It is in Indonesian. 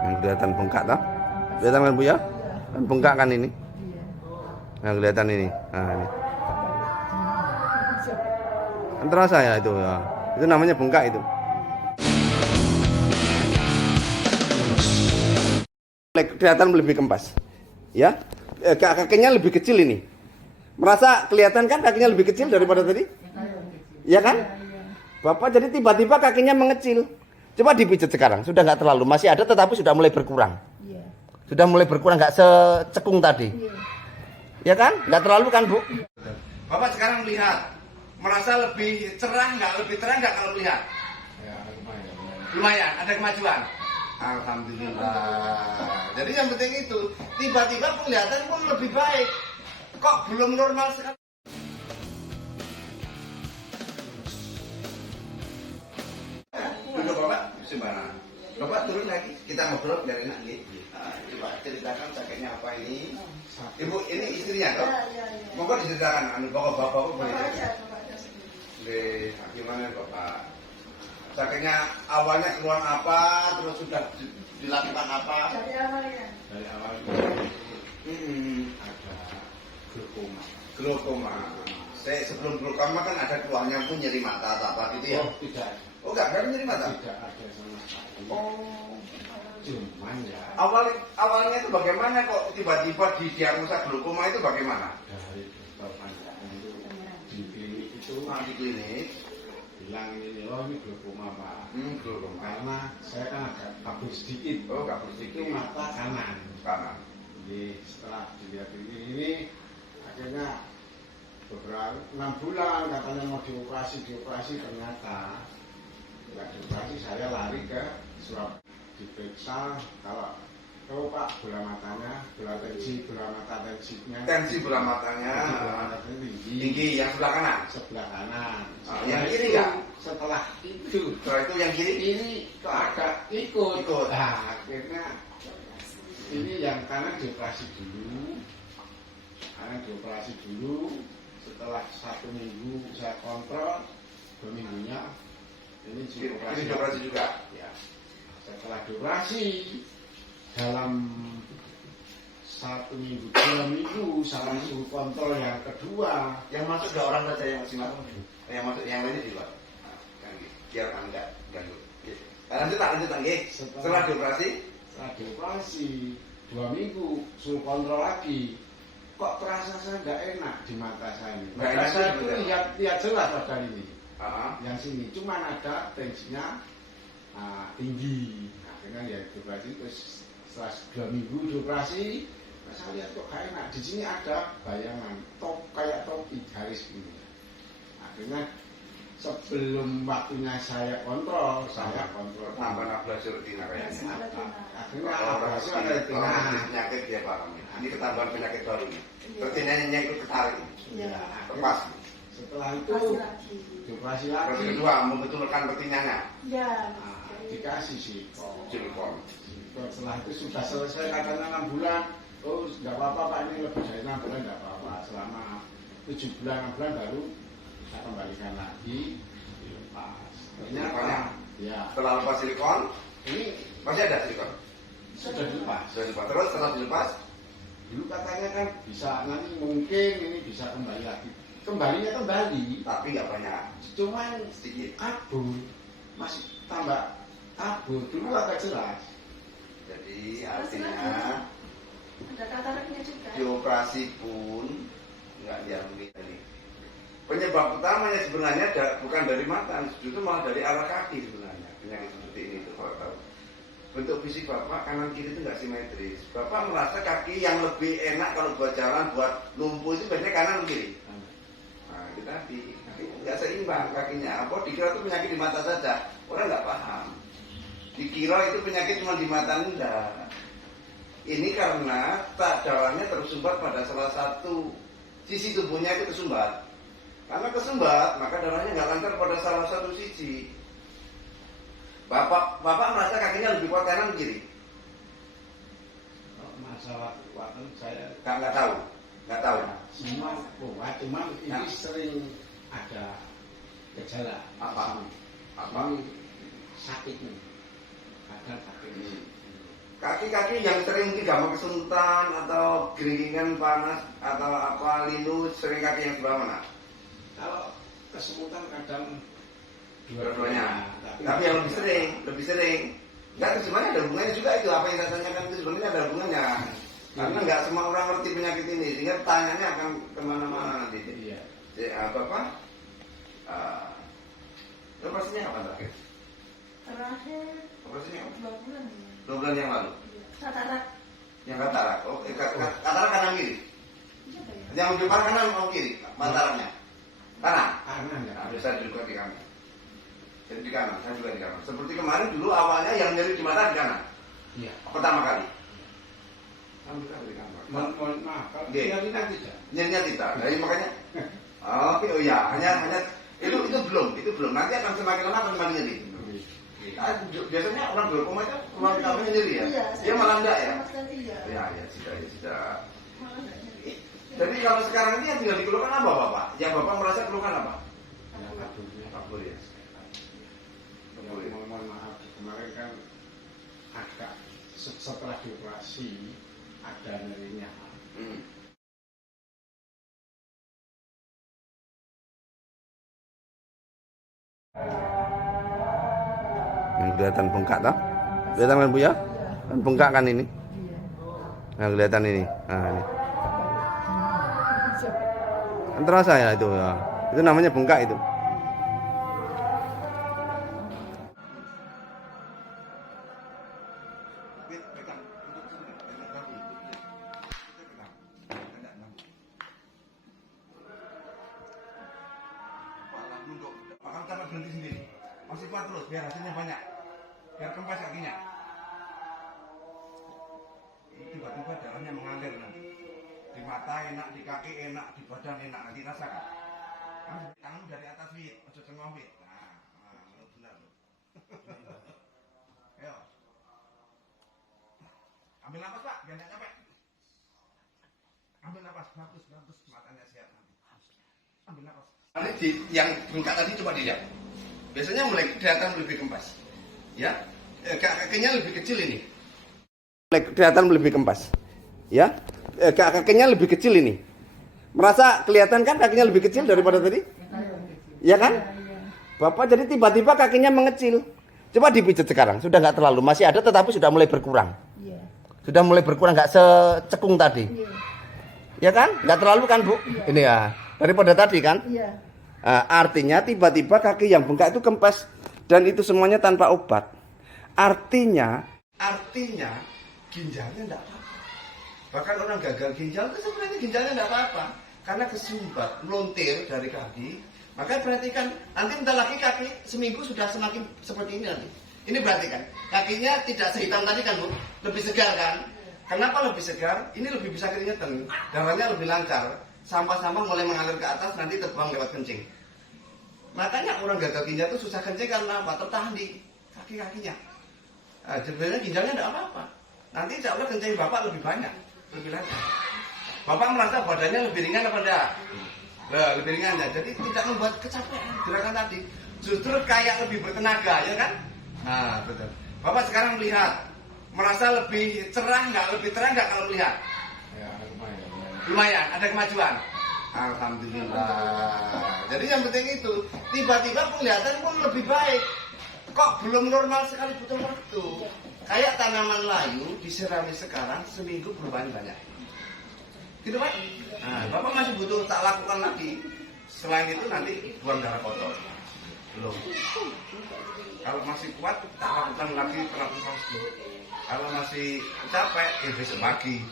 Yang kelihatan bengkak toh? Kelihatan kan Bu ya? Kan bengkak kan ini. Nah, kelihatan ini. Nah, ini. Kan terasa ya itu ya. Itu namanya bengkak itu. Kelihatan lebih kempas. Ya. Kakinya lebih kecil ini. Merasa kelihatan kan kakinya lebih kecil daripada tadi? Ya kan? Bapak jadi tiba-tiba kakinya mengecil. Coba dipijat sekarang, sudah nggak terlalu, masih ada tetapi sudah mulai berkurang. Sudah mulai berkurang, nggak secekung tadi. Ya kan? Nggak terlalu kan Bu? Bapak sekarang melihat, merasa lebih cerah nggak? Lebih terang nggak kalau melihat? Ya, Lumayan, ada kemajuan. Alhamdulillah. Jadi yang penting itu, tiba-tiba penglihatan pun lebih baik. Kok belum normal sekali? Duduk Bapak, sembarangan. Bapak turun lagi, kita ngobrol biar enak nih. Coba ceritakan sakitnya apa ini. Ibu, ini istrinya toh? Monggo diceritakan, bapak boleh. Gimana Bapak? Sakitnya awalnya keluar apa, terus sudah dilakukan apa? Dari awalnya ada glaukoma. Glaukoma. Sebelum glaukoma kan ada keluarnya pun nyeri mata atau apa gitu ya? Oh, tidak. Oh, enggak nyeri mata? Tidak ada sama sekali. Oh. Cuman ya Awalnya itu bagaimana kok tiba-tiba didiagnosa glaukoma itu bagaimana? dari dokter panjang itu di klinik itu Di klinik. bilang ini glaukoma Pak. Glaukoma. Karena saya kan agak kabur sedikit. Oh, kabur sedikit. Itu mata kanan. Kanan. Jadi setelah dilihat ini akhirnya beberapa 6 bulan katanya mau dioperasi ternyata nggak dioperasi. Saya lari ke Surabaya diperiksa kalau Pak bola matanya, bola mata tensinya tinggi yang sebelah kanan. Yang kiri nggak? Setelah itu yang kiri ini kok ada ikut. Nah, akhirnya ini yang kanan dioperasi dulu. Setelah 1 minggu saya kontrol, 2 minggunya ini dioperasi juga. Ya. Setelah dioperasi dalam 1 minggu 2 minggu sama suruh kontrol yang kedua. Yang masuk ada orang saja yang masih masuk. Yang masuk yang lainnya di luar. Biar enggak ganggu. Lanjut lagi. Setelah dioperasi 2 minggu suruh kontrol lagi. Kok terasa saya nggak enak di mata saya ini. Saya itu lihat jelas pada ini. Yang sini cuman ada tensinya tinggi. Akhirnya ya dioperasi terus setelah 2 minggu dioperasi, saya lihat kok gak enak. Di sini ada bayangan kayak topi garis ini. Akhirnya sebelum waktunya saya kontrol tambah ablasi retina kayaknya. Akhirnya ablasi retina. Penyakit dia paham. Ini ketambahan penyakit baru. Retinanya ikut ketarik. Lepas. Setelah itu dioperasi lagi. Kedua membetulkan retinanya. Dikasih silikon. Setelah itu sudah selesai katanya 6 bulan. Oh nggak apa-apa Pak, ini lebih dari 6 bulan nggak apa-apa. Selama 7 bulan 6 bulan baru saya kembalikan lagi dilepas. Ternyata ya setelah lepas silikon ini masih ada silikon. Sudah dilepas. Terus setelah dilepas dulu katanya kan bisa nanti mungkin ini bisa kembali lagi. Kembalinya kembali tapi nggak banyak. Cuman Sedikit. kabur. Masih tambah kabur. Dulu agak jelas. Jadi artinya ada kataraknya juga. Dioperasi pun nggak diambil ini. Penyebab utamanya sebenarnya bukan dari mata, justru malah dari arah kaki sebenarnya. Penyakit seperti ini itu kalau tahu. Bentuk fisik Bapak kanan kiri itu nggak simetris. Bapak merasa kaki yang lebih enak kalau buat jalan, buat lumpuh itu biasanya kanan atau kiri. Nah itu tadi nggak seimbang kakinya. Apa dikira itu penyakit di mata saja, orang nggak paham. Dikira itu penyakit cuma di mata, enggak. Ini karena darahnya tersumbat pada salah satu sisi tubuhnya itu kesumbat. Karena kesumbat, maka darahnya nggak lancar pada salah satu sisi. Bapak merasa kakinya lebih kuat kanan kiri? Masalah kekuatan saya Nggak tahu. semua kuat, cuman ini sering ada gejala. Apa? Ini sakit nih. Kadang sakit. kaki-kaki yang sering tidak mau kesuntan atau geringan panas atau apa linu sering kaki yang sebelah mana? Kalau kesemutan kadang Dua-duanya. Tapi yang lebih sering. Enggak, sebenarnya ada hubungannya juga itu. Apa yang saya tanyakan itu sebenarnya ada hubungannya. Karena nggak semua orang ngerti penyakit ini, sehingga tanyanya akan kemana-mana nanti. Iya. Bapak, operasinya kapan terakhir? Terakhir Operasinya 2 bulan. 2 bulan yang lalu. Katarak. Yang katarak. Oh, katarak kanan kiri. Iya, Pak, ya. Yang di depan kanan mau kiri, kataraknya. Kanan. Kanan ya. Nah, saya juga di kanan. Jadi di kanan, saya juga di kanan. Seperti kemarin dulu awalnya yang nyeri di mata di kanan. Iya. Pertama kali. Alhamdulillah di kanan. Mohon maaf, kalau Oke. nyerinya tidak. Nyerinya tidak. Jadi makanya. Oke, oh ya, hanya itu belum. Nanti akan semakin lama akan semakin nyeri. Biasanya orang glaukom itu ruang utamanya nyeri ya. Iya, Dia malah enggak ya. sama sekali iya. Ya, sudah. Malah enggak nyeri. Jadi kalau sekarang ini yang tinggal dikeluhkan apa Bapak? Yang Bapak merasa keluhkan apa? Ya, kaburnya. Kabur ya. Ya, mohon maaf, kemarin kan agak setelah dioperasi ada nyerinya. Yang kelihatan bengkak tak? Kelihatan kan Bu ya? Kan bengkak kan ini? Nah, kelihatan ini. Nah, ini. Kan terasa ya itu ya. Itu namanya bengkak itu. Akan berhenti sendiri. Masih kuat terus biar hasilnya banyak. Biar kempes kakinya. Tiba-tiba darahnya mengalir nanti. Di mata enak, di kaki enak, di badan enak, nanti rasakan. Kamu dari atas fit, ojo tengah fit. Nah, benar. Ayo. Ambil nafas Pak, biar nggak capek. Ambil nafas, bagus, matanya sehat nanti. Ambil nafas. Ini yang bengkak tadi coba dilihat. Biasanya mulai kelihatan lebih kempas. Ya, kakinya lebih kecil ini. Mulai kelihatan lebih kempas. Ya, kakinya lebih kecil ini. Merasa kelihatan kan kakinya lebih kecil daripada tadi? Ya kan? Bapak jadi tiba-tiba kakinya mengecil. Coba dipijat sekarang, sudah nggak terlalu, masih ada tetapi sudah mulai berkurang. Sudah mulai berkurang, nggak secekung tadi. Ya kan? Nggak terlalu kan Bu? Ini ya, daripada tadi kan? Artinya tiba-tiba kaki yang bengkak itu kempes dan itu semuanya tanpa obat. Artinya ginjalnya enggak apa-apa. Bahkan orang gagal ginjal itu sebenarnya ginjalnya enggak apa-apa karena kesumbat melontir dari kaki. Maka perhatikan nanti bentar lagi kaki seminggu sudah semakin seperti ini nanti. Ini berarti kan kakinya tidak sehitam tadi kan Bu, lebih segar kan? Kenapa lebih segar? Ini lebih bisa keringetan, darahnya lebih lancar. Sampah-sampah mulai mengalir ke atas nanti terbang lewat kencing. Makanya orang gagal ginjal itu susah kencing karena apa? Tertahan di kaki-kakinya. Nah, sebenarnya ginjalnya tidak apa-apa. Nanti insya Allah kencing Bapak lebih banyak, lebih lancar. Bapak merasa badannya lebih ringan apa enggak? Lebih ringan ya. Jadi tidak membuat kecapean gerakan tadi. Justru kayak lebih bertenaga, ya kan? Nah, betul. Bapak sekarang melihat, merasa lebih cerah nggak? Lebih terang nggak kalau melihat? Ya, Lumayan, ada kemajuan. Alhamdulillah. Jadi yang penting itu, tiba-tiba penglihatan pun lebih baik. Kok belum normal sekali, butuh waktu. Kayak tanaman layu disirami sekarang seminggu perubahan banyak. Gitu Pak? Nah, Bapak masih butuh tak lakukan lagi. Selain itu nanti buang darah kotor. Belum. Kalau masih kuat, tak lakukan lagi terapi. Kalau masih capek, ya besok pagi.